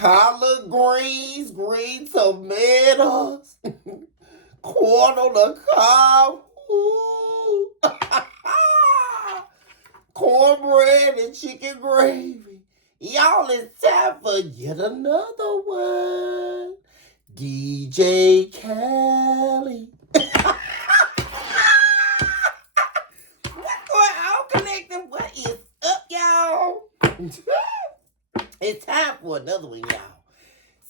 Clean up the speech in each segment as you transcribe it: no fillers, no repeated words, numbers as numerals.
collard greens, green tomatoes, corn on the cob, ooh. Cornbread and chicken gravy. Y'all, it's time for yet another one. DJ Cali. What's going on, collective? What is up, y'all? It's time for another one, y'all.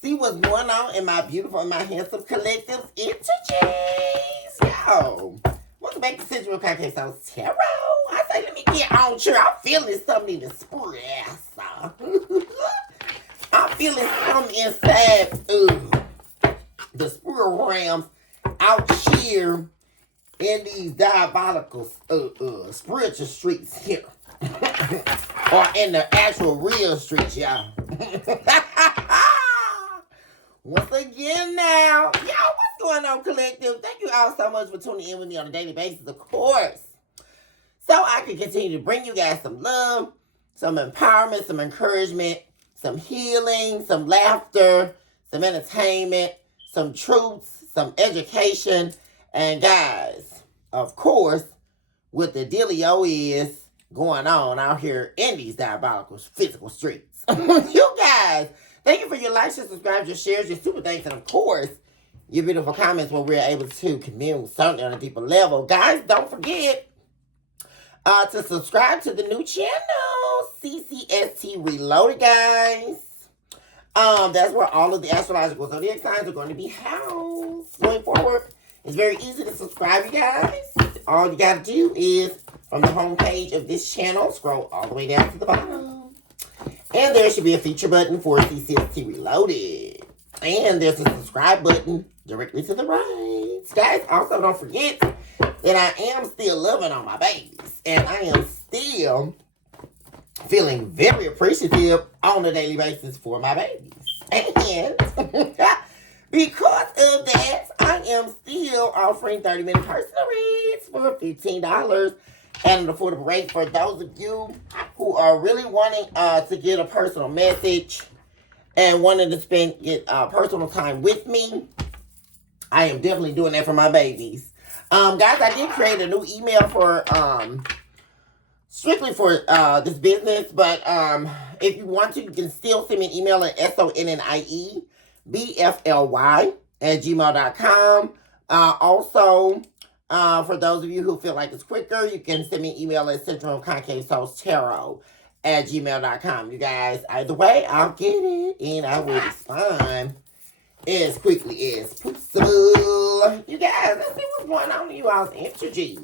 See what's going on in my beautiful and my handsome collectives interchange, y'all. Welcome back to Central Cocktail Sauce Tarot. I say, let me get on here. I'm feeling something in the express. I'm feeling something inside the spirit realms out here in these diabolical spiritual streets here. Or in the actual real streets, y'all. Once again now, y'all, what's going on, collective? Thank you all so much for tuning in with me on a daily basis, of course. So I can continue to bring you guys some love, some empowerment, some encouragement, some healing, some laughter, some entertainment, some truths, some education. And guys, of course, what the dealio is going on out here in these diabolical physical streets. You guys, thank you for your likes, your subscribes, your shares, your super thanks, and of course, your beautiful comments where we're able to commune certainly on a deeper level. Guys, don't forget to subscribe to the new channel, CCST Reloaded, guys. That's where all of the astrological zodiac signs are going to be housed going forward. It's very easy to subscribe, you guys. All you got to do is, from the home page of this channel, scroll all the way down to the bottom. And there should be a feature button for CCST Reloaded. And there's a subscribe button directly to the right. Guys, also don't forget that I am still loving on my babies. And I am still feeling very appreciative on a daily basis for my babies. And because of that, I am still offering 30-minute personal reads for $15 at an affordable rate for those of you who are really wanting to get a personal message and wanting to get personal time with me. I am definitely doing that for my babies. Guys, I did create a new email for strictly for this business, but if you want to, you can still send me an email at sonniebfly@gmail.com. Also, for those of you who feel like it's quicker, you can send me an email at centralconcavesaucetarot@gmail.com. You guys, either way, I'll get it and I will respond as quickly as possible. You guys, let's see what's going on in you all's energies.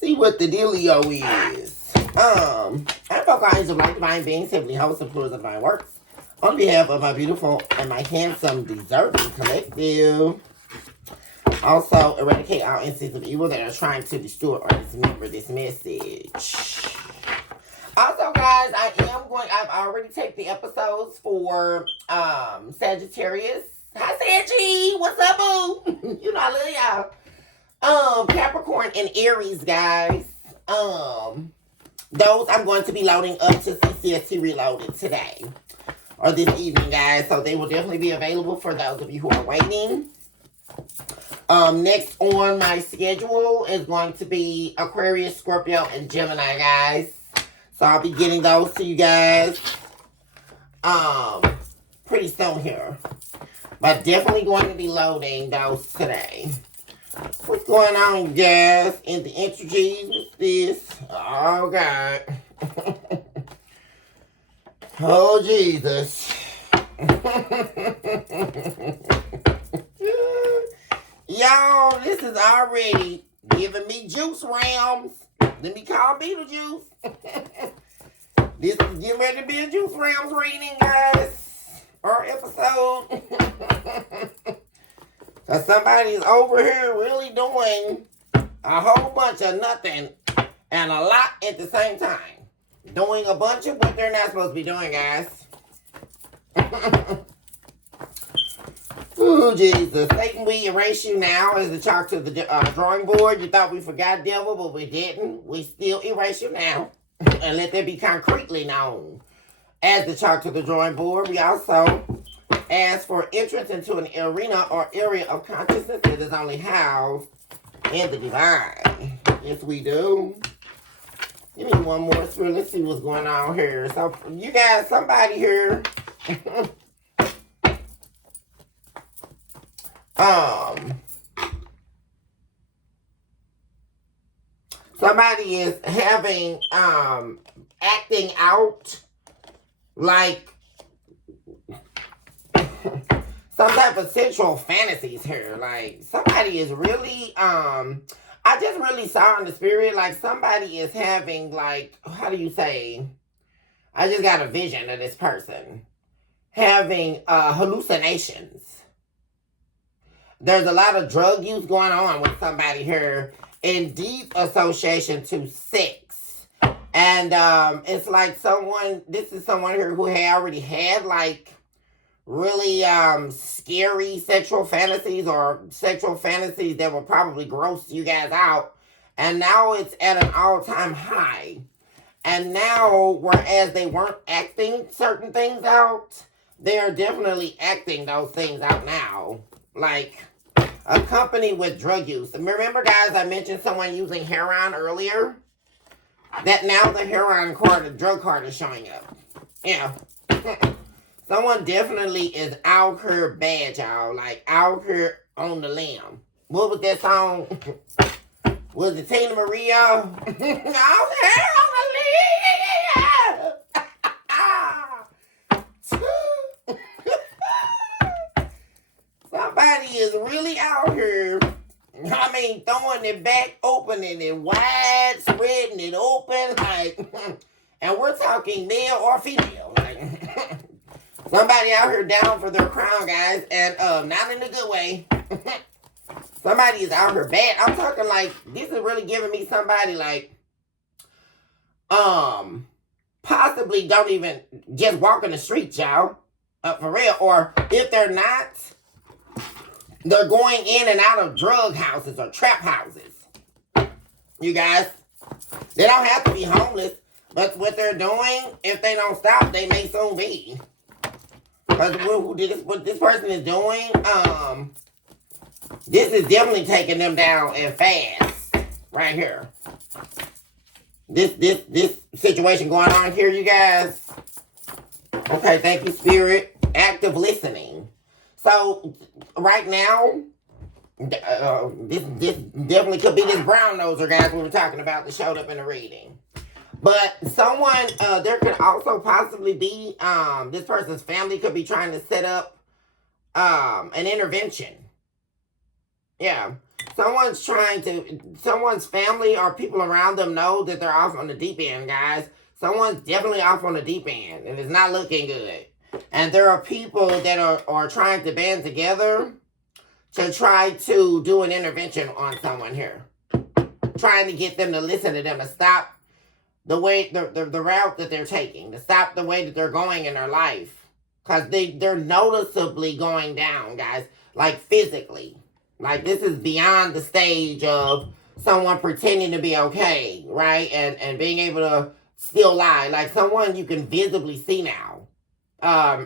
See what the dealio is. I'm focused on like divine beings, heavenly hosts, and floors of divine works. On behalf of my beautiful and my handsome, deserving collective. Also, eradicate all instances of evil that are trying to destroy or dismember this message. Also, guys, I've already taken the episodes for Sagittarius. Hi, Saggy. What's up, boo? You know I love y'all. Capricorn and Aries, guys. Those I'm going to be loading up to CCST Reloaded today. Or this evening, guys. So they will definitely be available for those of you who are waiting. Next on my schedule is going to be Aquarius, Scorpio, and Gemini, guys. So I'll be getting those to you guys pretty soon here. But definitely going to be loading those today. What's going on, guys? In the energies with this? Oh, God. Oh, Jesus. Y'all, this is already giving me juice realms. Let me call Beetlejuice. This is getting ready to be a juice realms reading, guys. Or episode. Because somebody's over here really doing a whole bunch of nothing and a lot at the same time. Doing a bunch of what they're not supposed to be doing, guys. Ooh, Jesus. Satan, we erase you now as the chalk to the drawing board. You thought we forgot, devil, but we didn't. We still erase you now. And let that be concretely known. Add the child to the drawing board. We also ask for entrance into an arena or area of consciousness that is only housed in the divine. Yes, we do. Give me one more spirit. Let's see what's going on here. So, you guys, somebody here. Somebody is having, acting out like some type of sexual fantasies here. Like, somebody is really, I just really saw in the spirit, like, somebody is having, like, how do you say? I just got a vision of this person having hallucinations. There's a lot of drug use going on with somebody here in deep association to sex. And it's like this is someone here who had already had, like, really scary sexual fantasies or sexual fantasies that will probably gross you guys out. And now it's at an all-time high. And now, whereas they weren't acting certain things out, they're definitely acting those things out now. Like, accompanied with drug use. Remember, guys, I mentioned someone using heroin earlier? That now the heroin card, the drug card is showing up. Yeah. Someone definitely is out here bad, y'all. Like, out here on the limb. What was that song? Was it Tina Maria? Out here on the limb. Somebody is really out here, I mean, throwing it back, opening it wide, spreading it open, like, and we're talking male or female, like, somebody out here down for their crown, guys, and not in a good way. Somebody is out here bad. I'm talking like, this is really giving me somebody like, possibly don't even just walk in the streets, y'all, for real. Or if they're not, they're going in and out of drug houses or trap houses. You guys, they don't have to be homeless, but what they're doing, if they don't stop, they may soon be. Because what this person is doing, this is definitely taking them down and fast. Right here. This situation going on here, you guys. Okay, thank you, Spirit. Active listening. So, right now, this definitely could be this brown noser, guys, we were talking about that showed up in the reading. But someone, there could also possibly be, this person's family could be trying to set up an intervention. Yeah. Someone's family or people around them know that they're off on the deep end, guys. Someone's definitely off on the deep end, and it's not looking good. And there are people that are trying to band together to try to do an intervention on someone here. Trying to get them to listen to them, to stop the route that they're taking, to stop the way that they're going in their life. Because they're noticeably going down, guys, like physically. Like, this is beyond the stage of someone pretending to be okay, right? And being able to still lie. Like, someone you can visibly see now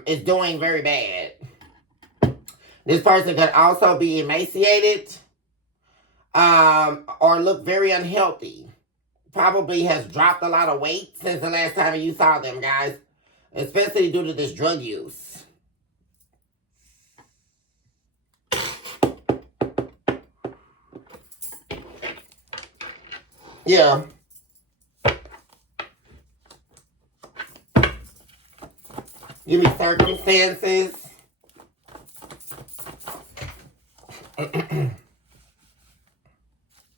is doing very bad. This person could also be emaciated or look very unhealthy. Probably has dropped a lot of weight since the last time you saw them, guys. Especially due to this drug use. Yeah. Give me circumstances.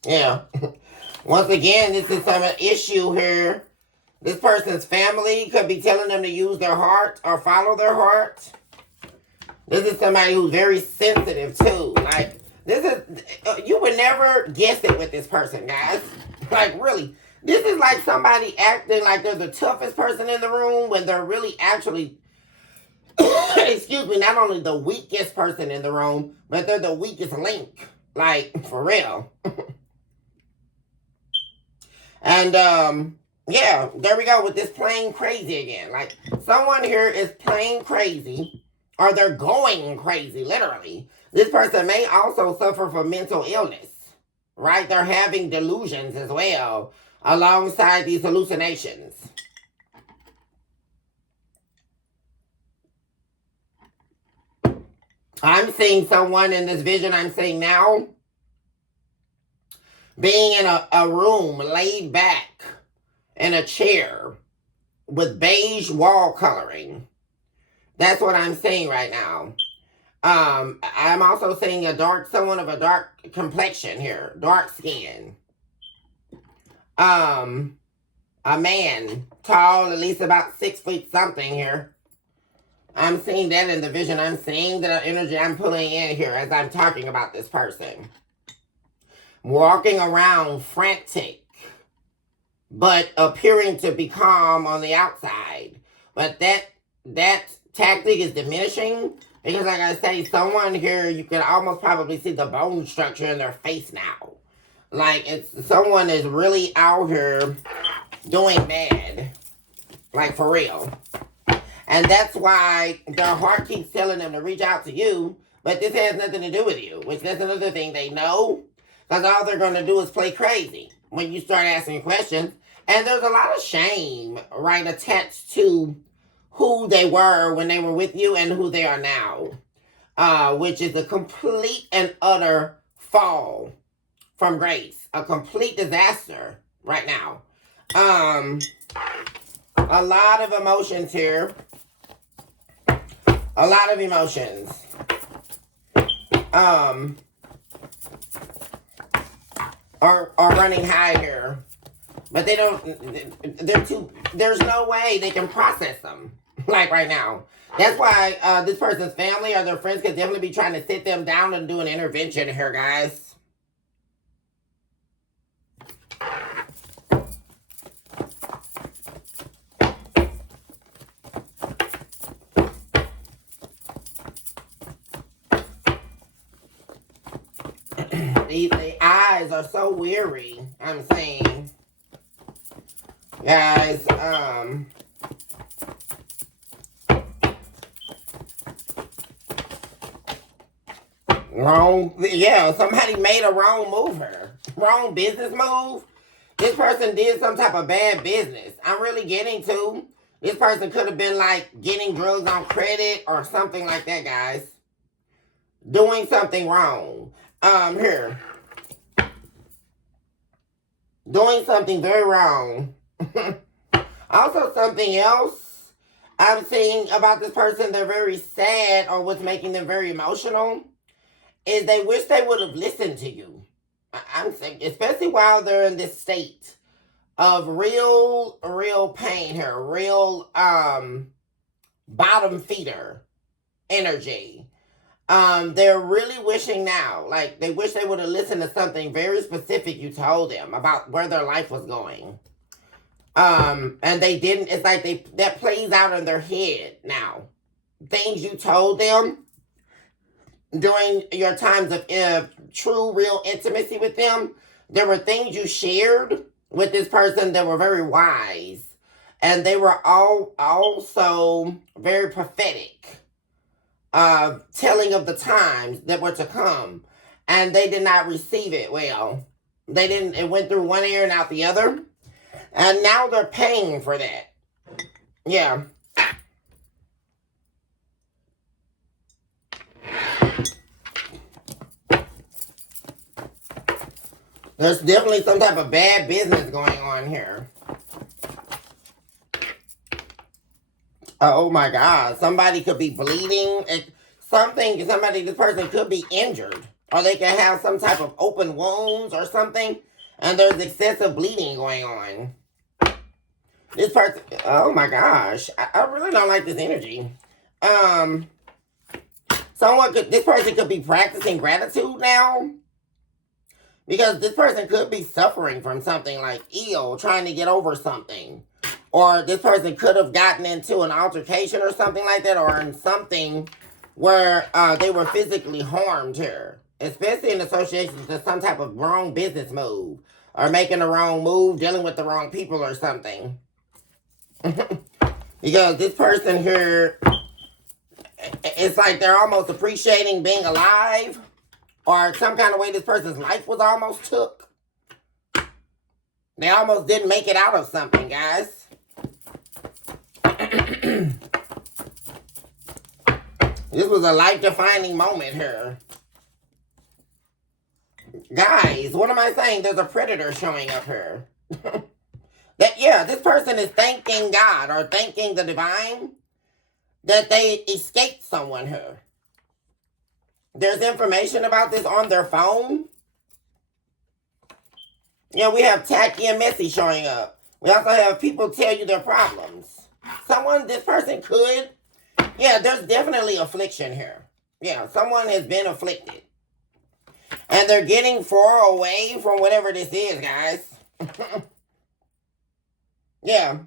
Yeah. Once again, this is some issue here. This person's family could be telling them to use their heart or follow their heart. This is somebody who's very sensitive too. Like, this is, you would never guess it with this person, guys. Like, really. This is like somebody acting like they're the toughest person in the room when they're really actually, excuse me, not only the weakest person in the room, but they're the weakest link. Like, for real. And, Yeah, there we go with this plain crazy again. Like, someone here is plain crazy, or they're going crazy, literally. This person may also suffer from mental illness, right? They're having delusions as well, alongside these hallucinations. I'm seeing someone in this vision I'm seeing now being in a room laid back in a chair with beige wall coloring. That's what I'm seeing right now. I'm also seeing someone of a dark complexion here, dark skin. A man, tall, at least about 6 feet something here. I'm seeing that in the vision. I'm seeing the energy I'm pulling in here as I'm talking about this person. Walking around frantic, but appearing to be calm on the outside. But that tactic is diminishing because, like I say, someone here, you can almost probably see the bone structure in their face now. Like, someone is really out here doing bad. Like, for real. And that's why their heart keeps telling them to reach out to you, but this has nothing to do with you, which that's another thing they know, because all they're going to do is play crazy when you start asking questions. And there's a lot of shame, right, attached to who they were when they were with you and who they are now, which is a complete and utter fall from grace, a complete disaster right now. A lot of emotions here. A lot of emotions. Are running high here. But there's no way they can process them. Like right now. That's why this person's family or their friends could definitely be trying to sit them down and do an intervention here, guys. The eyes are so weary, I'm saying. Guys, somebody made a wrong move here. Wrong business move. This person did some type of bad business. I'm really getting to. This person could have been like getting drugs on credit or something like that, guys. Doing something wrong. Here. Doing something very wrong. Also, something else I'm seeing about this person, they're very sad, or what's making them very emotional, is they wish they would have listened to you. I'm saying, especially while they're in this state of real pain here, real bottom feeder energy. They're really wishing now, like they wish they would have listened to something very specific you told them about where their life was going. And they didn't. It's like that plays out in their head now. Things you told them during your times of true, real intimacy with them. There were things you shared with this person that were very wise, and they were all also very prophetic. Telling of the times that were to come, and they did not receive it well. They didn't. It went through one ear and out the other, and now they're paying for that. Yeah. There's definitely some type of bad business going on here. Oh my God. Somebody could be bleeding. This person could be injured. Or they could have some type of open wounds or something. And there's excessive bleeding going on. This person, oh my gosh. I really don't like this energy. This person could be practicing gratitude now. Because this person could be suffering from something like ill, trying to get over something. Or this person could have gotten into an altercation or something like that, or in something where they were physically harmed here. Especially in association with some type of wrong business move. or making the wrong move, dealing with the wrong people or something. Because this person here, it's like they're almost appreciating being alive, or some kind of way this person's life was almost took. They almost didn't make it out of something, guys. This was a life-defining moment here. Guys, what am I saying? There's a predator showing up here. This person is thanking God or thanking the divine that they escaped someone here. There's information about this on their phone. Yeah, we have tacky and messy showing up. We also have people tell you their problems. This person could. Yeah, there's definitely affliction here. Yeah, someone has been afflicted. And they're getting far away from whatever this is, guys. Yeah.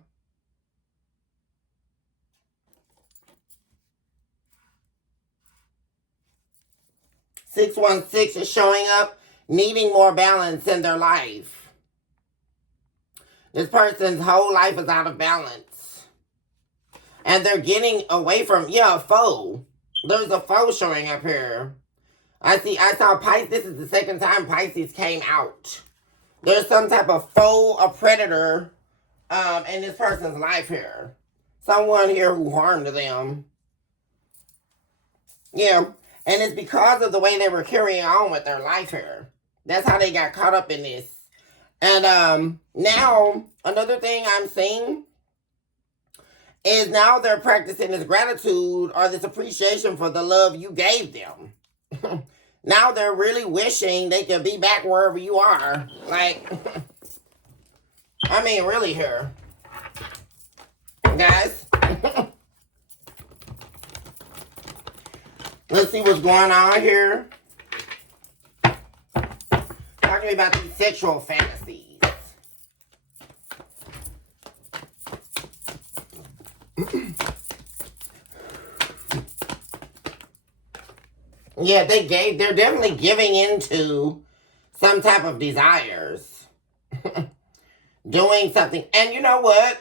616 is showing up needing more balance in their life. This person's whole life is out of balance. And they're getting away from, a foe. There's a foe showing up here. I saw Pisces. This is the second time Pisces came out. There's some type of foe, a predator, in this person's life here. Someone here who harmed them. Yeah. And it's because of the way they were carrying on with their life here. That's how they got caught up in this. And now, another thing I'm seeing is now they're practicing this gratitude or this appreciation for the love you gave them. Now they're really wishing they could be back wherever you are. Like, I mean, really here. Guys. Let's see what's going on here. Talk to me about these sexual fantasies. Yeah, they're definitely giving into some type of desires. Doing something. And you know what?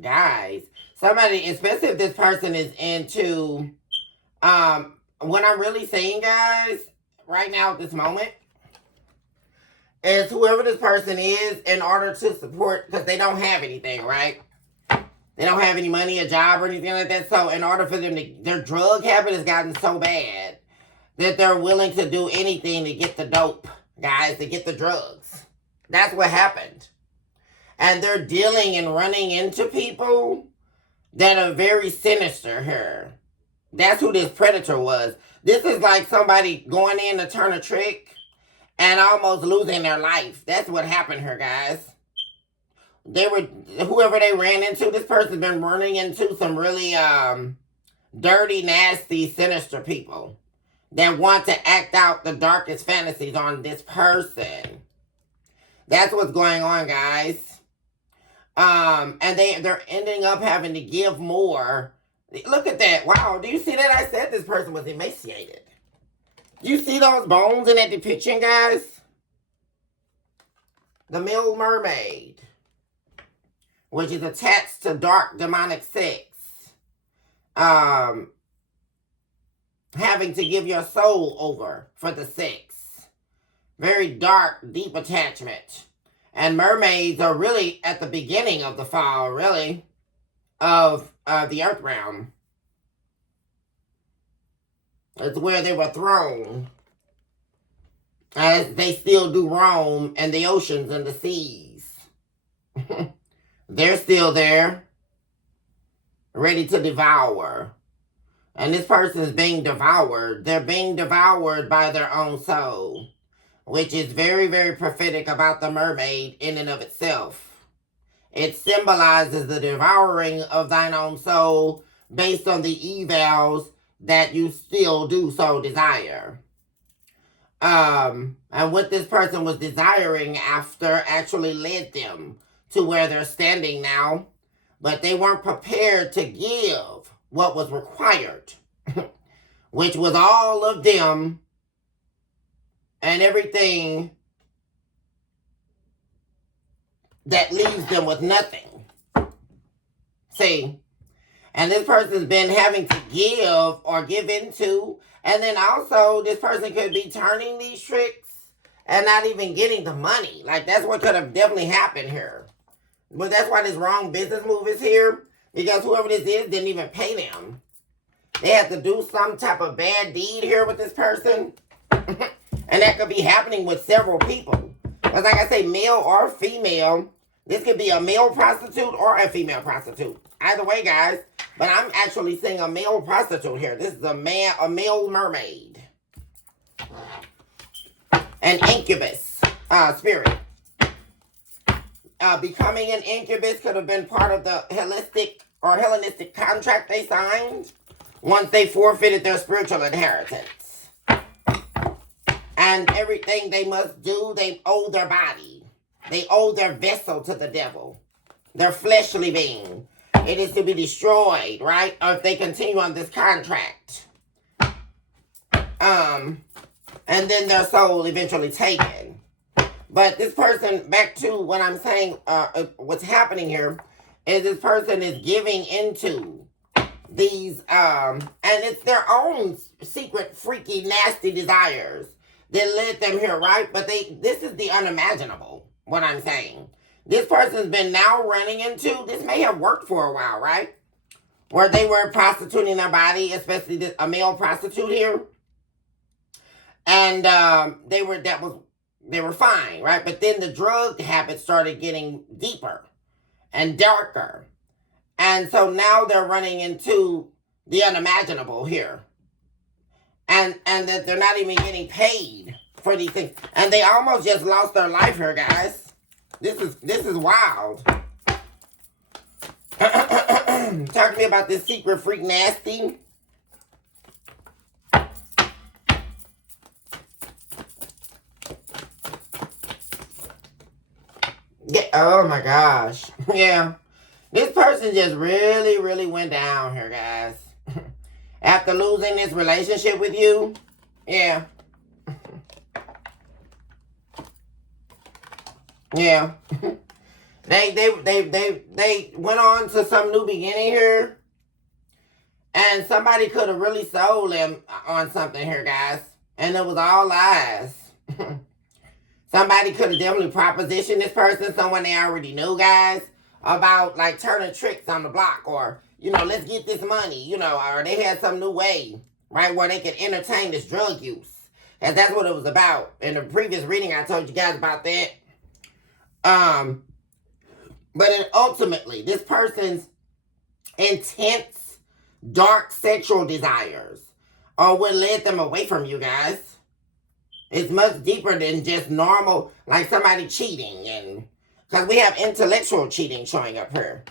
Guys. Somebody, especially if this person is into, what I'm really saying, guys, right now at this moment, is whoever this person is, in order to support, because they don't have anything, right? They don't have any money, a job, or anything like that. So in order for them to, their drug habit has gotten so bad that they're willing to do anything to get the dope, guys, to get the drugs. That's what happened. And they're dealing and running into people that are very sinister here. That's who this predator was. This is like somebody going in to turn a trick and almost losing their life. That's what happened here, guys. Whoever they ran into, this person's been running into some really dirty, nasty, sinister people that want to act out the darkest fantasies on this person. That's what's going on, guys. And they're ending up having to give more. Look at that. Wow, do you see that? I said this person was emaciated. Do you see those bones in that depiction, guys? The male mermaid, which is attached to dark demonic sex. Having to give your soul over for the sex. Very dark, deep attachment. And mermaids are really at the beginning of the fall, really, of the earth realm. It's where they were thrown. As they still do roam in the oceans and the seas. They're still there, ready to devour. And this person is being devoured. They're being devoured by their own soul, which is very, very prophetic about the mermaid in and of itself. It symbolizes the devouring of thine own soul based on the evils that you still do so desire. And what this person was desiring after actually led them to where they're standing now. But they weren't prepared to give what was required, which was all of them and everything that leaves them with nothing. See? And this person's been having to give or give into. And then also, this person could be turning these tricks and not even getting the money. Like, that's what could have definitely happened here. But that's why this wrong business move is here. Because whoever this is didn't even pay them. They have to do some type of bad deed here with this person. And that could be happening with several people. Because like I say, male or female, this could be a male prostitute or a female prostitute. Either way, guys. But I'm actually seeing a male prostitute here. This is a male mermaid. An incubus spirit. Becoming an incubus could have been part of the Hellenistic contract they signed once they forfeited their spiritual inheritance. And everything they must do, they owe their body. They owe their vessel to the devil. Their fleshly being. It is to be destroyed, right? Or if they continue on this contract. And then their soul eventually taken. But this person, back to what I'm saying, what's happening here, is this person is giving into these, and it's their own secret, freaky, nasty desires that led them here, right? But this is the unimaginable, what I'm saying. This person's been now running into, this may have worked for a while, right? Where they were prostituting their body, especially a male prostitute here. And they were fine, right? But then the drug habit started getting deeper and darker. And so now they're running into the unimaginable here. And that they're not even getting paid for these things. And they almost just lost their life here, guys. This is wild. Talk to me about this secret freak nasty. Yeah, oh my gosh. Yeah. This person just really, really went down here, guys. After losing this relationship with you. Yeah. Yeah. They went on to some new beginning here. And somebody could have really sold them on something here, guys. And it was all lies. Somebody could have definitely propositioned this person, someone they already knew, guys, about like turning tricks on the block, or, you know, let's get this money, you know, or they had some new way, right, where they could entertain this drug use. And that's what it was about. In the previous reading, I told you guys about that. But ultimately, this person's intense, dark sexual desires are what led them away from you guys. It's much deeper than just normal, like somebody cheating. And because we have intellectual cheating showing up here.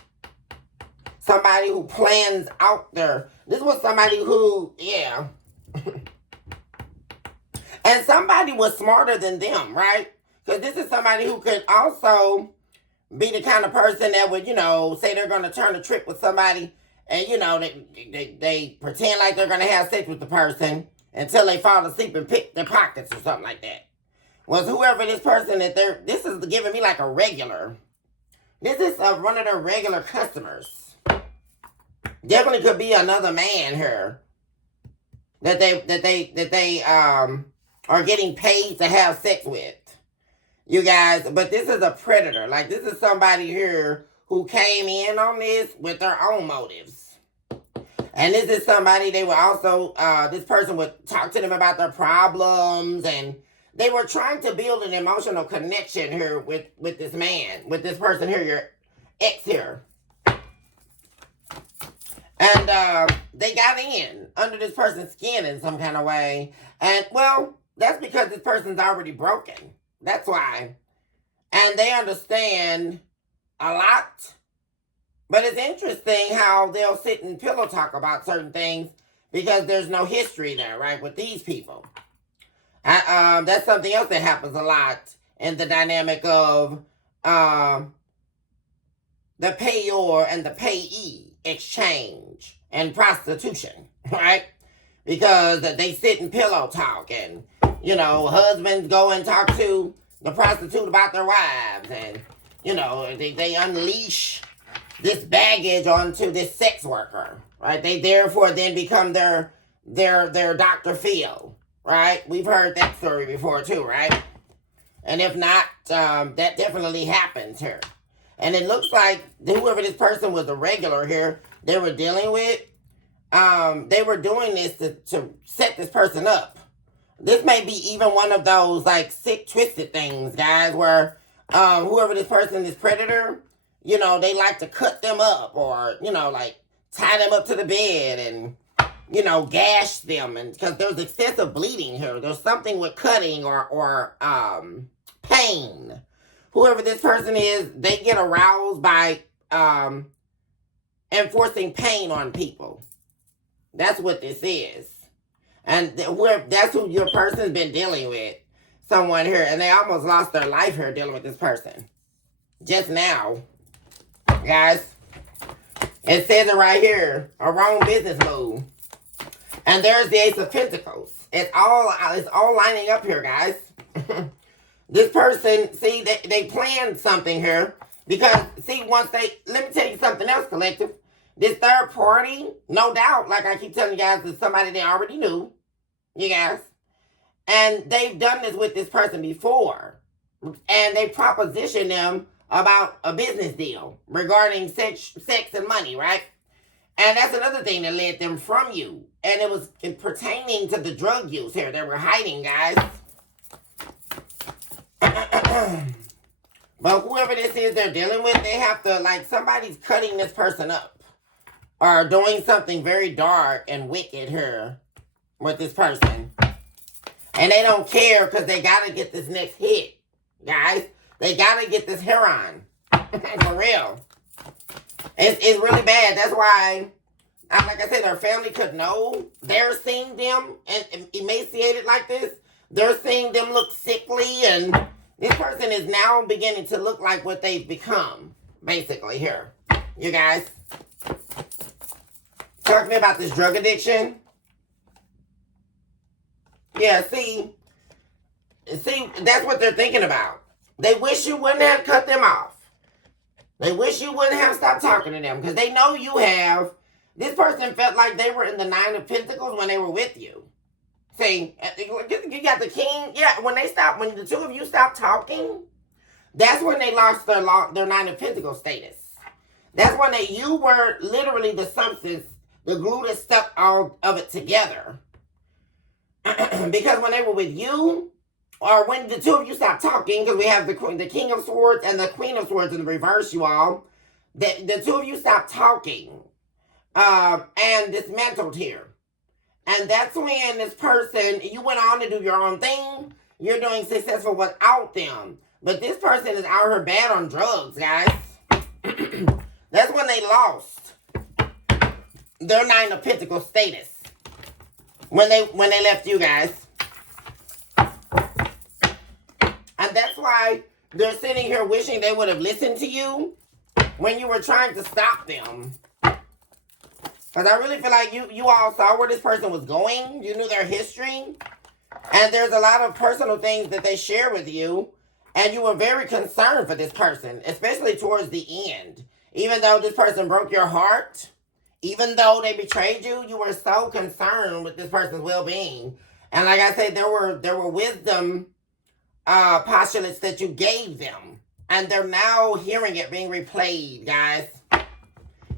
Somebody who plans out their... This was somebody who, yeah. And somebody was smarter than them, right? Because this is somebody who could also be the kind of person that would, you know, say they're going to turn a trick with somebody. And, you know, they pretend like they're going to have sex with the person until they fall asleep and pick their pockets or something like that. Was whoever this person that this is giving me like a regular. This is one of their regular customers. Definitely could be another man here that they are getting paid to have sex with. You guys, but this is a predator. Like, this is somebody here who came in on this with their own motives. And this is somebody, they were also, this person would talk to them about their problems, and they were trying to build an emotional connection here with this man, with this person here, your ex here. And they got in under this person's skin in some kind of way. And, well, that's because this person's already broken. That's why. And they understand a lot. But it's interesting how they'll sit and pillow talk about certain things because there's no history there, right, with these people. That's something else that happens a lot in the dynamic of the payor and the payee exchange and prostitution, right? Because they sit and pillow talk and You know, husbands go and talk to the prostitute about their wives, and you know, they unleash this baggage onto this sex worker, right? They therefore then become their Dr. Phil, right? We've heard that story before too, right? And if not, that definitely happens here. And it looks like whoever this person was, a regular here, they were dealing with, they were doing this to set this person up. This may be even one of those like sick, twisted things, guys, where whoever this person is, predator, you know, they like to cut them up, or, you know, like tie them up to the bed and, you know, gash them. And because there's excessive bleeding here. There's something with cutting or pain. Whoever this person is, they get aroused by enforcing pain on people. That's what this is. And that's who your person's been dealing with. Someone here. And they almost lost their life here dealing with this person. Just now. Guys. It says it right here. A wrong business move. And there's the Ace of Pentacles. It's all lining up here, guys. This person, see, they planned something here. Because, see, let me tell you something else, collective. This third party, no doubt, like I keep telling you guys, is somebody they already knew. You guys. And they've done this with this person before. And they propositioned them about a business deal regarding sex and money, right? And that's another thing that led them from you. And it was pertaining to the drug use here. They were hiding, guys. But whoever this is they're dealing with, they have to, like, somebody's cutting this person up. Or doing something very dark and wicked here with this person. And they don't care because they got to get this next hit, guys. They got to get this heroin. For real. It's really bad. That's why, like I said, their family could know. They're seeing them and emaciated like this. They're seeing them look sickly, and this person is now beginning to look like what they've become, basically, here. You guys. Talk to me about this drug addiction. Yeah, see, that's what they're thinking about. They wish you wouldn't have cut them off. They wish you wouldn't have stopped talking to them because they know you have. This person felt like they were in the Nine of Pentacles when they were with you. See, you got the King. Yeah, when the two of you stopped talking, that's when they lost their Nine of Pentacles status. That's when you were literally the substance, the glue that stuck all of it together. Because when they were with you, or when the two of you stopped talking, because we have the King of Swords and the Queen of Swords in the reverse, you all, the two of you stopped talking and dismantled here. And that's when this person, you went on to do your own thing. You're doing successful without them. But this person is out here bad on drugs, guys. That's when they lost their Nine of Pentacles status. When they left you guys. And that's why they're sitting here wishing they would have listened to you when you were trying to stop them. Because I really feel like you all saw where this person was going. You knew their history. And there's a lot of personal things that they share with you. And you were very concerned for this person, especially towards the end. Even though this person broke your heart, even though they betrayed you, you were so concerned with this person's well-being. And like I said, there were wisdom postulates that you gave them. And they're now hearing it being replayed, guys.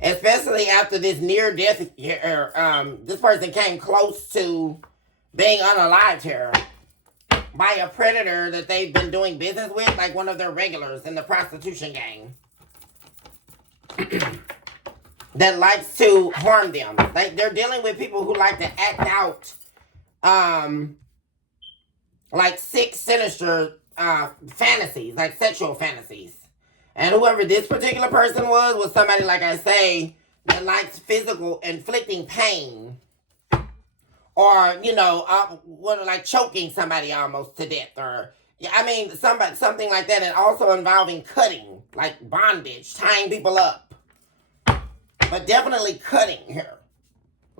Especially after this near-death, this person came close to being unalived here by a predator that they've been doing business with, like one of their regulars in the prostitution gang. That likes to harm them. Like, they're dealing with people who like to act out like sick, sinister fantasies, like sexual fantasies. And whoever this particular person was somebody, like I say, that likes physical, inflicting pain. Or, you know, like choking somebody almost to death. Or, I mean, something like that. And also involving cutting, like bondage, tying people up. But definitely cutting here.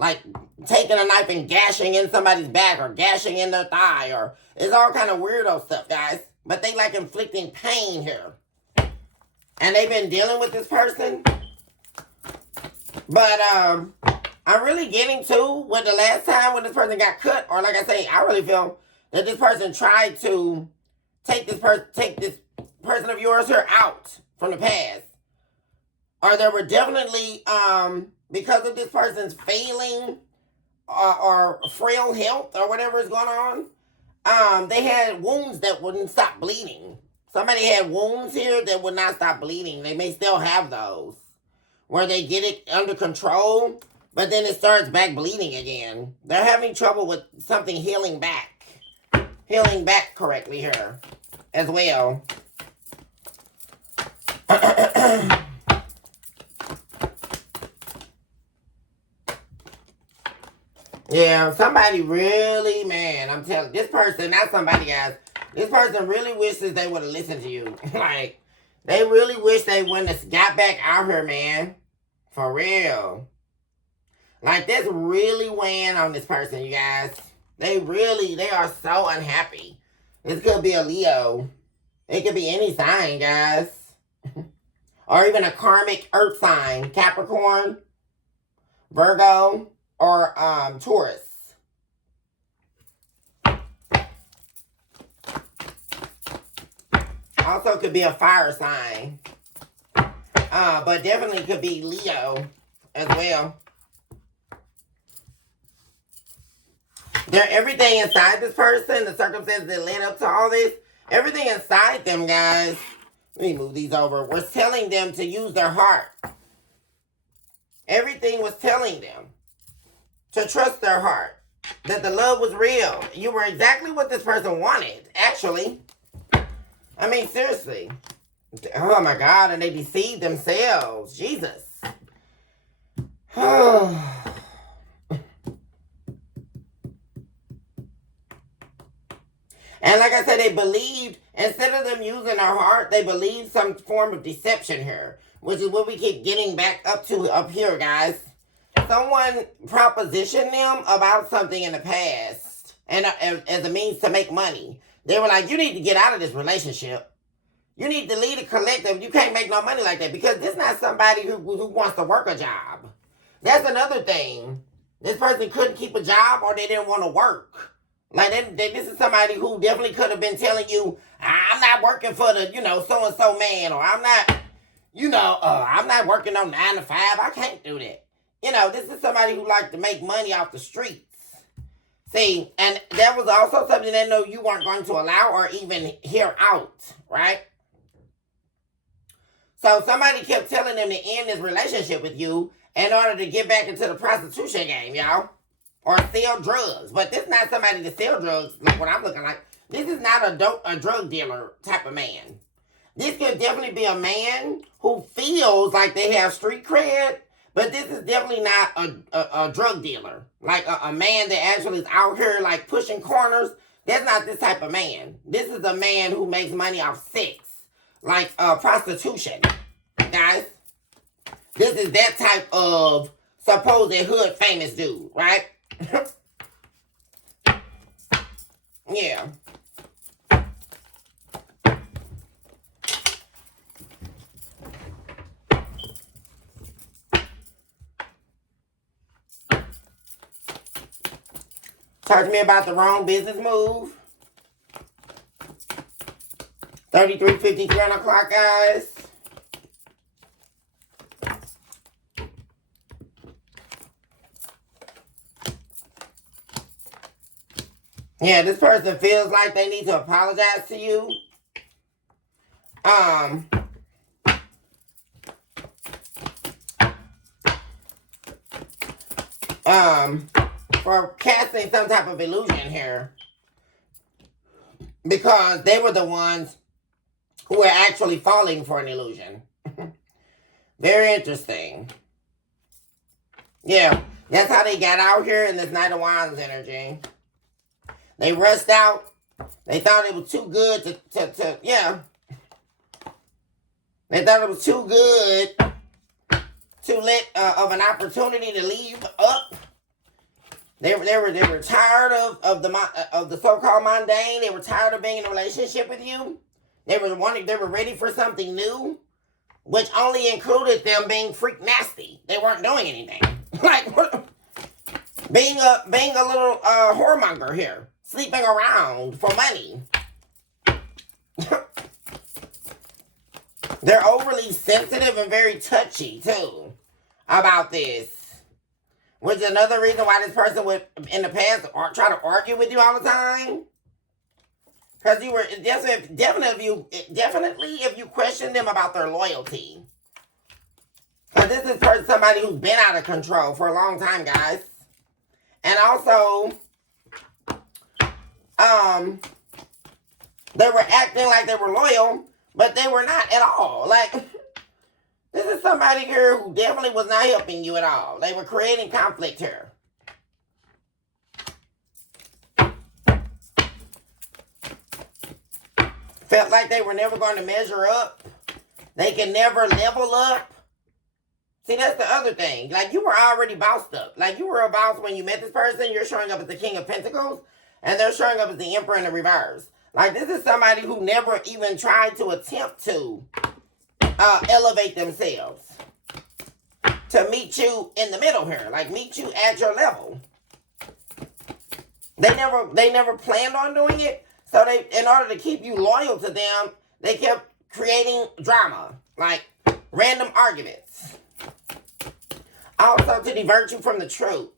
like taking a knife and gashing in somebody's back or gashing in their thigh, or it's all kind of weirdo stuff, guys. But they like inflicting pain here. And they've been dealing with this person. But I'm really getting to what the last time when this person got cut, or like I say, I really feel that this person tried to take this person of yours here out from the past. Or there were definitely, because of this person's failing or frail health or whatever is going on, they had wounds that wouldn't stop bleeding. Somebody had wounds here that would not stop bleeding. They may still have those, where they get it under control, but then it starts back bleeding again. They're having trouble with something healing back correctly here as well. Yeah, somebody really, man, I'm telling this person, not somebody, guys. This person really wishes they would have listened to you. Like, they really wish they wouldn't have got back out here, man. For real. Like, this really weighing on this person, you guys. They are so unhappy. This could be a Leo. It could be any sign, guys. Or even a karmic earth sign. Capricorn, Virgo, or Taurus. Also could be a fire sign. But definitely could be Leo as well. Everything inside this person, the circumstances that led up to all this, everything inside them, guys, let me move these over, was telling them to use their heart. Everything was telling them to trust their heart, that the love was real. You were exactly what this person wanted, actually. I mean, seriously. Oh my God, and they deceived themselves. Jesus. And like I said, they believed, instead of them using their heart, they believed some form of deception here, which is what we keep getting back up to up here, guys. Someone propositioned them about something in the past, and as a means to make money. They were like, you need to get out of this relationship. You need to lead a collective. You can't make no money like that, because this is not somebody who wants to work a job. That's another thing. This person couldn't keep a job, or they didn't want to work. Like, this is somebody who definitely could have been telling you, I'm not working for the, so-and-so man, or I'm not, I'm not working on 9 to 5. I can't do that. This is somebody who liked to make money off the streets. See, and that was also something they know you weren't going to allow or even hear out, right? So somebody kept telling them to end this relationship with you in order to get back into the prostitution game, y'all. Or sell drugs. But this is not somebody to sell drugs like what I'm looking like. This is not a drug dealer type of man. This could definitely be a man who feels like they have street cred, but this is definitely not a drug dealer. Like a man that actually is out here like pushing corners. That's not this type of man. This is a man who makes money off sex. Like prostitution. Guys. This is that type of supposed hood famous dude, right? Yeah. Talk to me about the wrong business move. 33:53 on the clock, guys. Yeah, this person feels like they need to apologize to you. For casting some type of illusion here. Because they were the ones who were actually falling for an illusion. Very interesting. Yeah, that's how they got out here in this Knight of Wands energy. They rushed out. They thought it was too good to yeah. They thought it was too good to let of an opportunity to leave up. They were tired of the so-called mundane. They were tired of being in a relationship with you. They were ready for something new, which only included them being freak nasty. They weren't doing anything. Like being a little whoremonger here, sleeping around for money. They're overly sensitive and very touchy too about this. Which is another reason why this person would, in the past, try to argue with you all the time. Because you were definitely if you question them about their loyalty. Because this is somebody who's been out of control for a long time, guys. And also, they were acting like they were loyal, but they were not at all. Like, this is somebody here who definitely was not helping you at all. They were creating conflict here. Felt like they were never going to measure up. They can never level up. See, that's the other thing. Like, you were already bossed up. Like, you were a boss when you met this person. You're showing up as the King of Pentacles. And they're showing up as the Emperor in the reverse. Like, this is somebody who never even tried to attempt to elevate themselves. To meet you in the middle here. Like, meet you at your level. They never planned on doing it. So in order to keep you loyal to them, they kept creating drama. Like, random arguments. Also to divert you from the truth.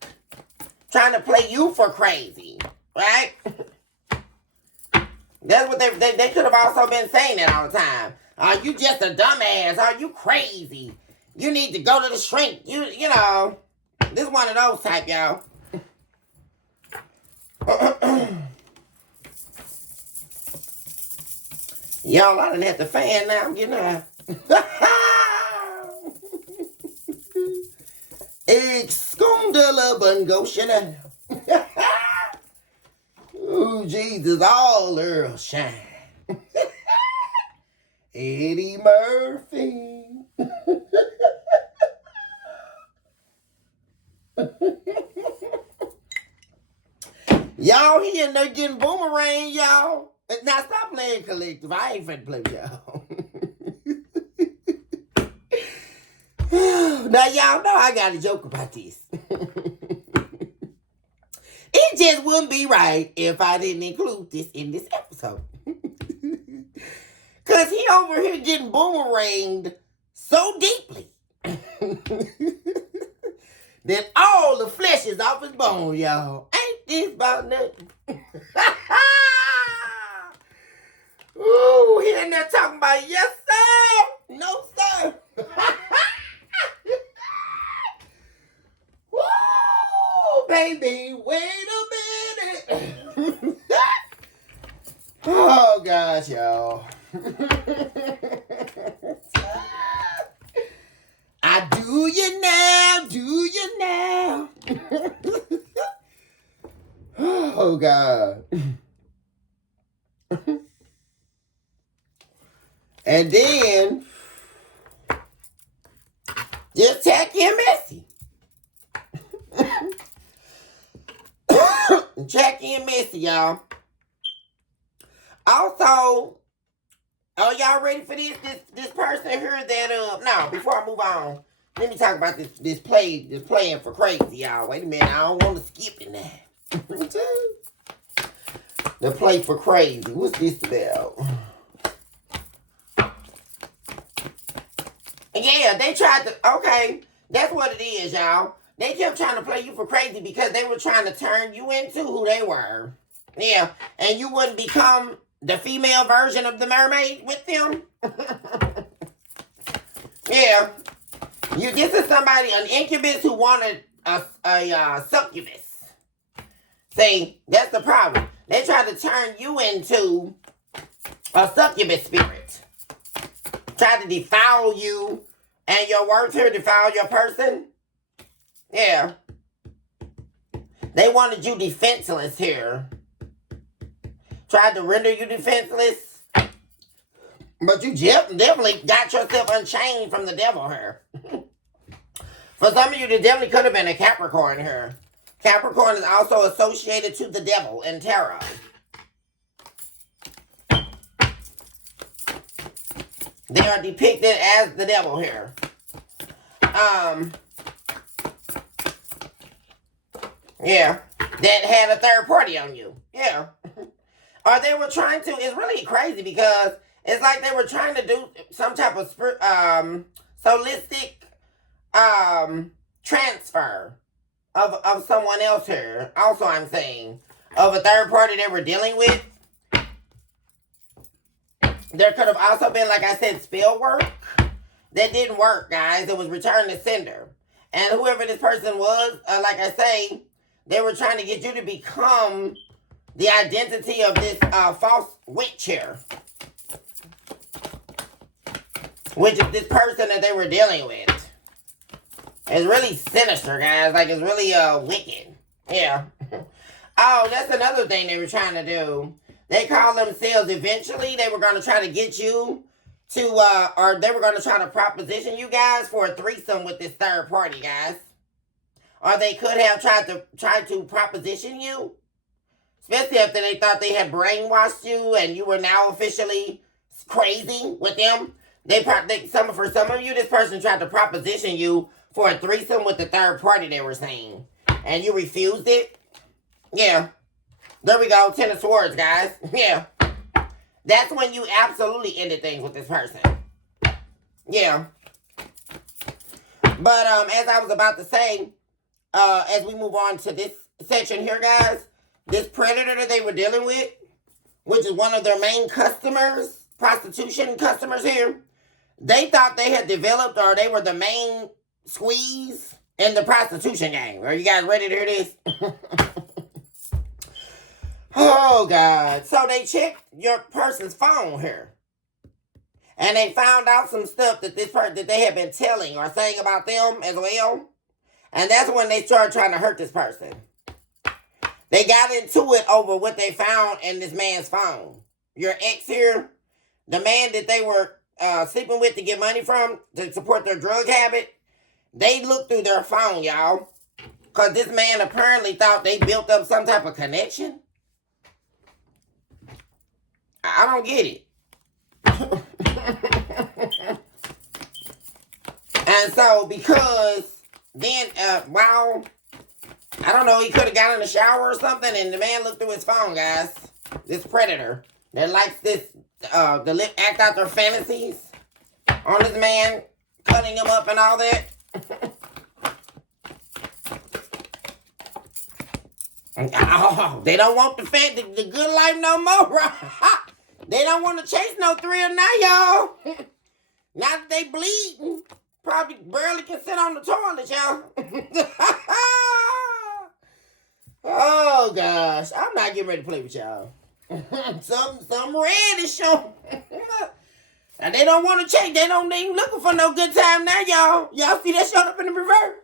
Trying to play you for crazy. Right? That's what they could have also been saying that all the time. Are you just a dumbass? Are you crazy? You need to go to the shrink. You know. This is one of those type, y'all. Y'all, I done had the fan now. I'm getting out. Excondela bungo chanel. Ooh, Jesus, all Earl shine. Eddie Murphy. Y'all here, they're getting boomerang, y'all. Now stop playing collective. I ain't finna play with y'all. Now y'all know I got a joke about this. It just wouldn't be right if I didn't include this in this episode. Cause he over here getting boomeranged so deeply that all the flesh is off his bone, y'all. Ain't this about nothing? Ooh, he in there talking about, yes, sir. No, sir. Woo, baby, wait a minute. Oh, gosh, y'all. I do you now. Oh, God. And then, just tacky and messy. Tacky and messy, y'all. Also, are y'all ready for this? This person here that, no, before I move on, let me talk about this playing for crazy, y'all. Wait a minute, I don't want to skip it now. The play for crazy. What's this about? Yeah, they tried to, okay, that's what it is, y'all. They kept trying to play you for crazy because they were trying to turn you into who they were. Yeah, and you wouldn't become the female version of the mermaid with them. Yeah. This is somebody, an incubus who wanted a succubus. See, that's the problem. They tried to turn you into a succubus spirit. Tried to defile you and your worth here, defile your person. Yeah. They wanted you defenseless here. Tried to render you defenseless. But you definitely got yourself unchained from the devil here. For some of you, there definitely could have been a Capricorn here. Capricorn is also associated to the devil in tarot. They are depicted as the devil here. Yeah. That had a third party on you. Yeah. Or they were trying to, it's really crazy because it's like they were trying to do some type of solistic transfer of someone else here. Also, I'm saying, of a third party they were dealing with. There could have also been, like I said, spell work. That didn't work, guys. It was return to sender. And whoever this person was, like I say, they were trying to get you to become the identity of this false witch here. Which is this person that they were dealing with. It's really sinister, guys. Like, it's really wicked. Yeah. Oh, that's another thing they were trying to do. They call themselves, eventually, they were going to try to get you to, or they were going to try to proposition you guys for a threesome with this third party, guys. Or they could have tried to proposition you. Especially after they thought they had brainwashed you and you were now officially crazy with them. For some of you, this person tried to proposition you for a threesome with the third party, they were saying. And you refused it. Yeah. There we go. 10 of Swords, guys. Yeah. That's when you absolutely ended things with this person. Yeah. But as I was about to say, as we move on to this section here, guys, this predator that they were dealing with, which is one of their main customers, prostitution customers here, they thought they had developed, or they were the main squeeze in the prostitution game. Are you guys ready to hear this? Oh, God. So they checked your person's phone here. And they found out some stuff that that they had been telling or saying about them as well. And that's when they started trying to hurt this person. They got into it over what they found in this man's phone. Your ex here, the man that they were sleeping with to get money from to support their drug habit, they looked through their phone, y'all. Because this man apparently thought they built up some type of connection. I don't get it. And so, because then, I don't know, he could have got in the shower or something, and the man looked through his phone, guys. This predator that likes this, act out their fantasies on this man, cutting him up and all that. Oh, they don't want the good life no more. They don't want to chase no thrill now, y'all. Now that they bleeding, probably barely can sit on the toilet, y'all. Oh, gosh. I'm not getting ready to play with y'all. Some red is showing. And they don't want to chase. They ain't looking for no good time now, y'all. Y'all see that showing up in the reverse?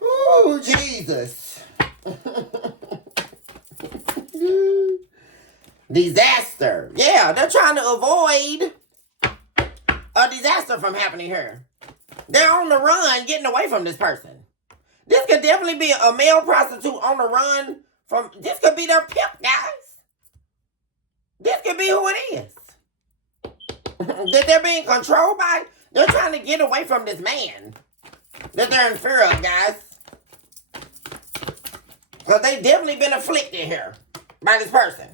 Oh, Jesus. Disaster. Yeah, they're trying to avoid a disaster from happening here. They're on the run, getting away from this person. This could definitely be a male prostitute on the run from... This could be their pimp, guys. This could be who it is. That they're being controlled by. They're trying to get away from this man that they're in fear of, guys. Because they've definitely been afflicted here by this person.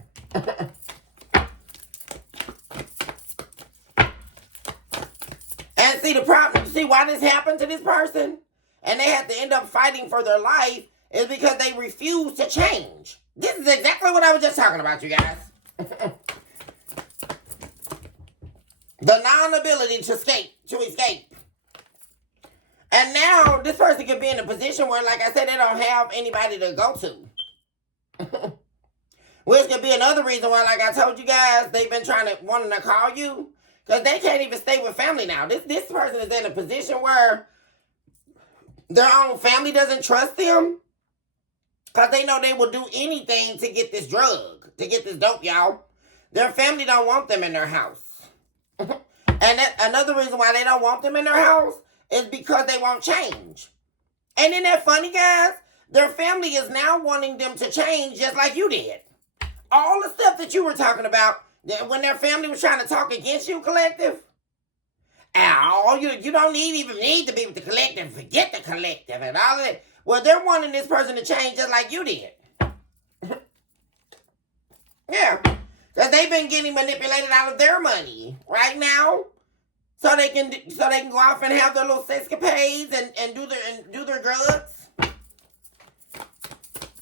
And see the problem, see why this happened to this person? And they had to end up fighting for their life is because they refused to change. This is exactly what I was just talking about, you guys. The non-ability to escape. And now, this person could be in a position where, like I said, they don't have anybody to go to. Which could be another reason why, like I told you guys, they've been wanting to call you. Because they can't even stay with family now. This person is in a position where their own family doesn't trust them. Because they know they will do anything to get this drug, to get this dope, y'all. Their family don't want them in their house. And another reason why they don't want them in their house is because they won't change. And isn't that funny, guys? Their family is now wanting them to change just like you did. All the stuff that you were talking about, when their family was trying to talk against you, collective, you don't even need to be with the collective. Forget the collective and all of that. Well, they're wanting this person to change just like you did. Yeah. Because they've been getting manipulated out of their money right now. So they can go off and have their little sexcapades and do their drugs.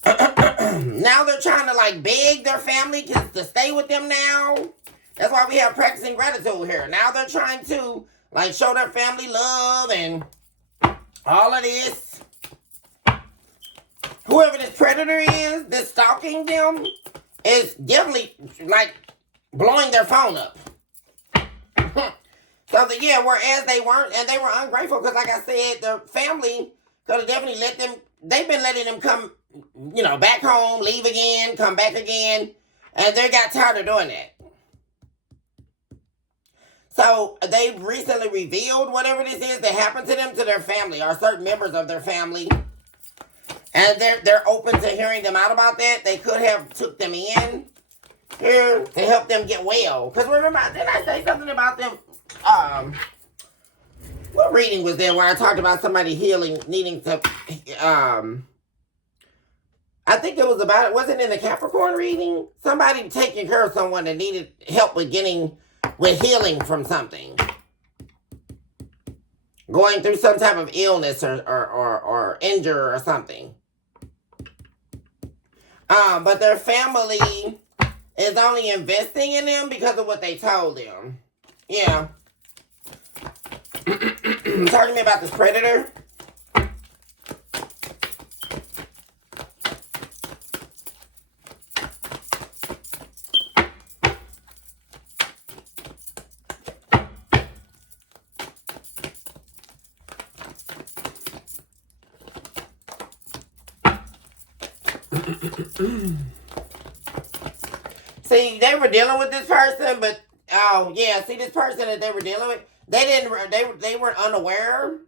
Now they're trying to like beg their family to stay with them now. That's why we have practicing gratitude here. Now they're trying to like show their family love and all of this. Whoever this predator is that's stalking them is definitely like blowing their phone up. So whereas they weren't, and they were ungrateful because like I said, the family could have definitely let them, they've been letting them come, back home, leave again, come back again, and they got tired of doing that. So they recently revealed whatever this is that happened to them, to their family, or certain members of their family. And they're open to hearing them out about that. They could have took them in here to help them get well. Because remember, didn't I say something about them? What reading was there where I talked about somebody needing to, I think it was about, it wasn't in the Capricorn reading? Somebody taking care of someone that needed help with healing from something. Going through some type of illness or injury or something. But their family is only investing in them because of what they told them. Yeah. Talk to me about this predator. See, they were dealing with this person, but this person that they were dealing with, they weren't unaware.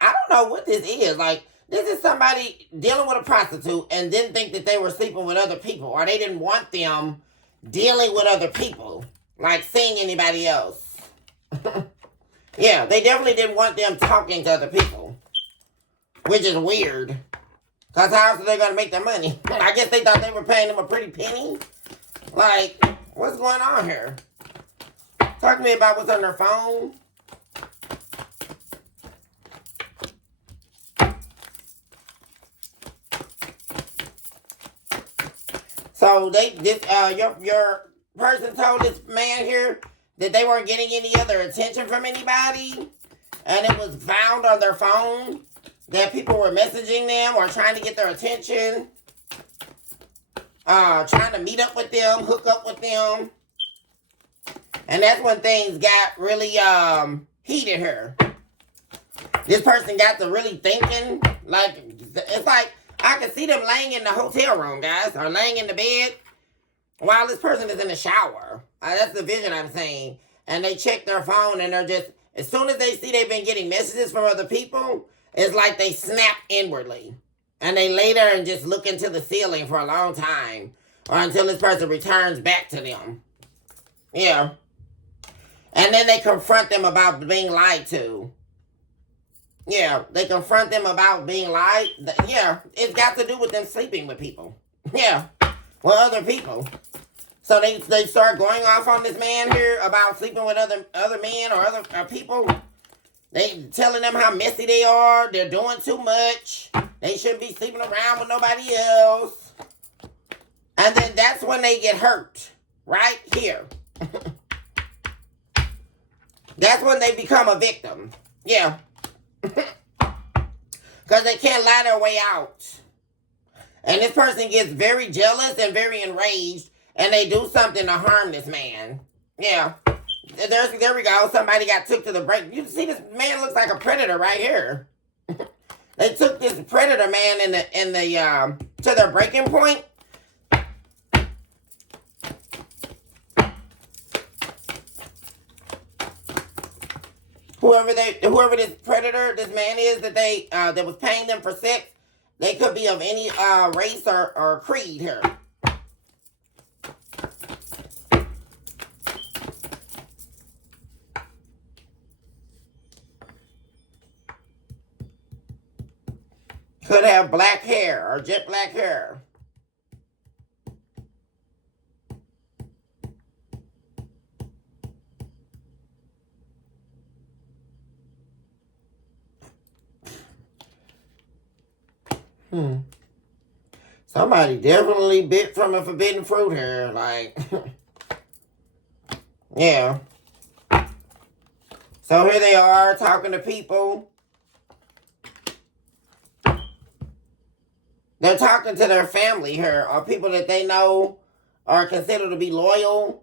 I don't know what this is. Like, this is somebody dealing with a prostitute and didn't think that they were sleeping with other people, or they didn't want them dealing with other people, like seeing anybody else. Yeah, they definitely didn't want them talking to other people, which is weird. Because how else are they going to make their money? I guess they thought they were paying them a pretty penny. Like, what's going on here? Talk to me about what's on their phone. So your person told this man here that they weren't getting any other attention from anybody, and it was found on their phone that people were messaging them or trying to get their attention, trying to meet up with them, hook up with them. And that's when things got really heated here. This person got to really thinking. Like, it's like, I could see them laying in the hotel room, guys, or laying in the bed while this person is in the shower. That's the vision I'm saying. And they check their phone and they're just, as soon as they see they've been getting messages from other people, it's like they snap inwardly. And they lay there and just look into the ceiling for a long time. Or until this person returns back to them. Yeah. And then they confront them about being lied to. Yeah, they confront them about being lied. Yeah, it's got to do with them sleeping with people. Yeah, with other people. So they start going off on this man here about sleeping with other men or other people. They telling them how messy they are. They're doing too much. They shouldn't be sleeping around with nobody else. And then that's when they get hurt. Right here. That's when they become a victim. Yeah. Because they can't lie their way out. And this person gets very jealous and very enraged. And they do something to harm this man. Yeah. There we go. Somebody got took to the break. You see this man looks like a predator right here. They took this predator man to their breaking point. whoever this predator, this man is that was paying them for sex, they could be of any race or creed here. Could have black hair or jet black hair. Somebody definitely bit from a forbidden fruit here. Like, yeah. So here they are talking to people. They're talking to their family here, or people that they know are considered to be loyal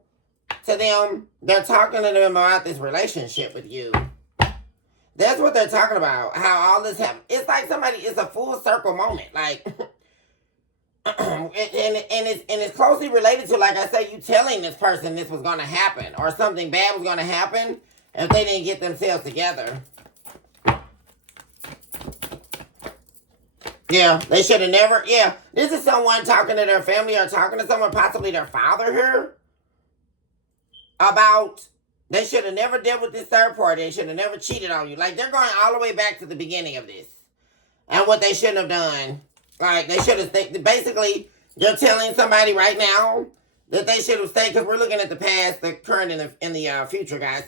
to them. They're talking to them about this relationship with you. That's what they're talking about. How all this happened. It's like it's a full circle moment. Like, and it's closely related to, like I say, you telling this person this was going to happen, or something bad was going to happen if they didn't get themselves together. Yeah, they should have never. Yeah, this is someone talking to their family or talking to someone, possibly their father here, about they should have never dealt with this third party. They should have never cheated on you. Like, they're going all the way back to the beginning of this and what they shouldn't have done. Like, they should have stayed. Basically, they're telling somebody right now that they should have stayed, because we're looking at the past, the current, and the future, guys.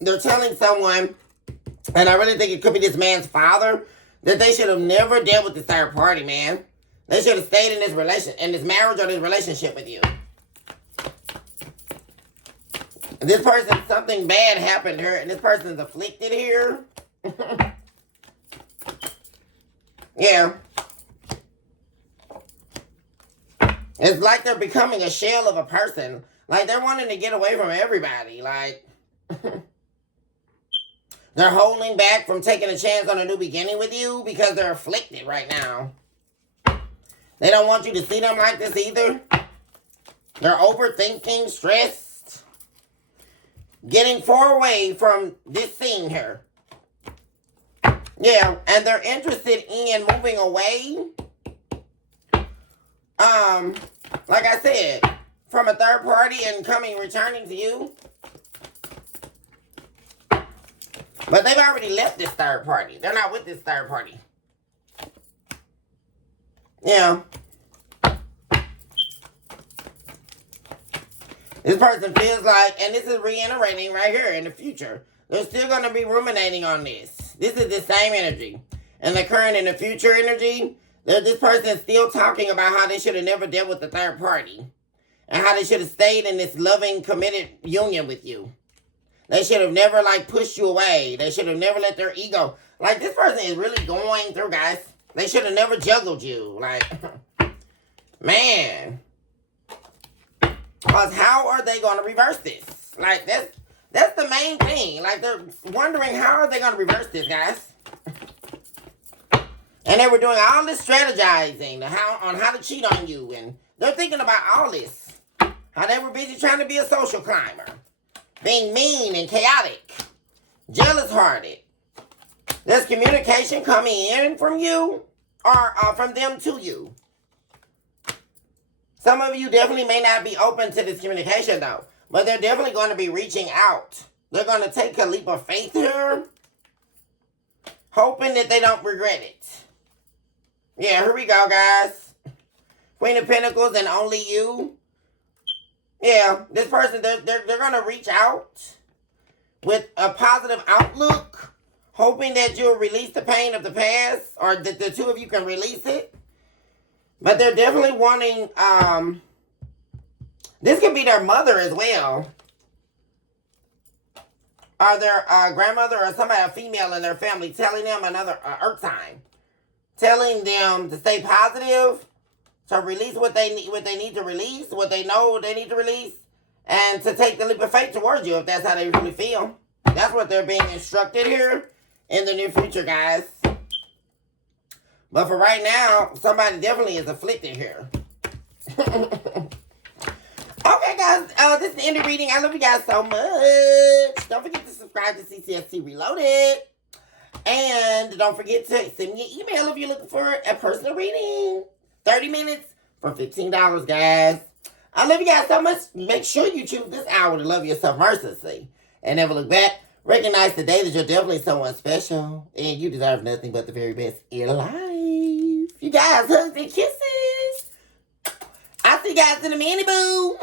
They're telling someone, and I really think it could be this man's father, that they should have never dealt with this third party, man. They should have stayed in this marriage or this relationship with you. This person, something bad happened to her, and this person's afflicted here. Yeah. It's like they're becoming a shell of a person. Like, they're wanting to get away from everybody. Like, they're holding back from taking a chance on a new beginning with you because they're afflicted right now. They don't want you to see them like this either. They're overthinking, stressed, getting far away from this scene here. Yeah, and they're interested in moving away. Like I said, from a third party and returning to you. But they've already left this third party. They're not with this third party. Yeah. This person feels like, and this is reiterating right here in the future, they're still going to be ruminating on this. This is the same energy. And the current and the future energy, this person is still talking about how they should have never dealt with the third party. And how they should have stayed in this loving, committed union with you. They should have never, like, pushed you away. They should have never let their ego... Like, this person is really going through, guys. They should have never juggled you. Like, man. Because how are they going to reverse this? Like, that's the main thing. Like, they're wondering how are they going to reverse this, guys. And they were doing all this strategizing on how to cheat on you. And they're thinking about all this. How they were busy trying to be a social climber. Being mean and chaotic. Jealous-hearted. There's communication coming in from you or from them to you. Some of you definitely may not be open to this communication, though. But they're definitely going to be reaching out. They're going to take a leap of faith here. Hoping that they don't regret it. Yeah, here we go, guys. Queen of Pentacles and only you. Yeah, this person, they're going to reach out with a positive outlook, hoping that you'll release the pain of the past, or that the two of you can release it. But they're definitely wanting, this could be their mother as well. Or their grandmother or somebody, a female in their family, telling them another earth sign. Telling them to stay positive. To release what they need to release, what they know they need to release, and to take the leap of faith towards you if that's how they really feel. That's what they're being instructed here in the near future, guys. But for right now, somebody definitely is afflicted here. Okay, guys, this is the end of reading. I love you guys so much. Don't forget to subscribe to CCST Reloaded. And don't forget to send me an email if you're looking for a personal reading. 30 minutes for $15, guys. I love you guys so much. Make sure you choose this hour to love yourself mercilessly. And never look back. Recognize today that you're definitely someone special. And you deserve nothing but the very best in life. You guys, hugs and kisses. I'll see you guys in a minute, boo.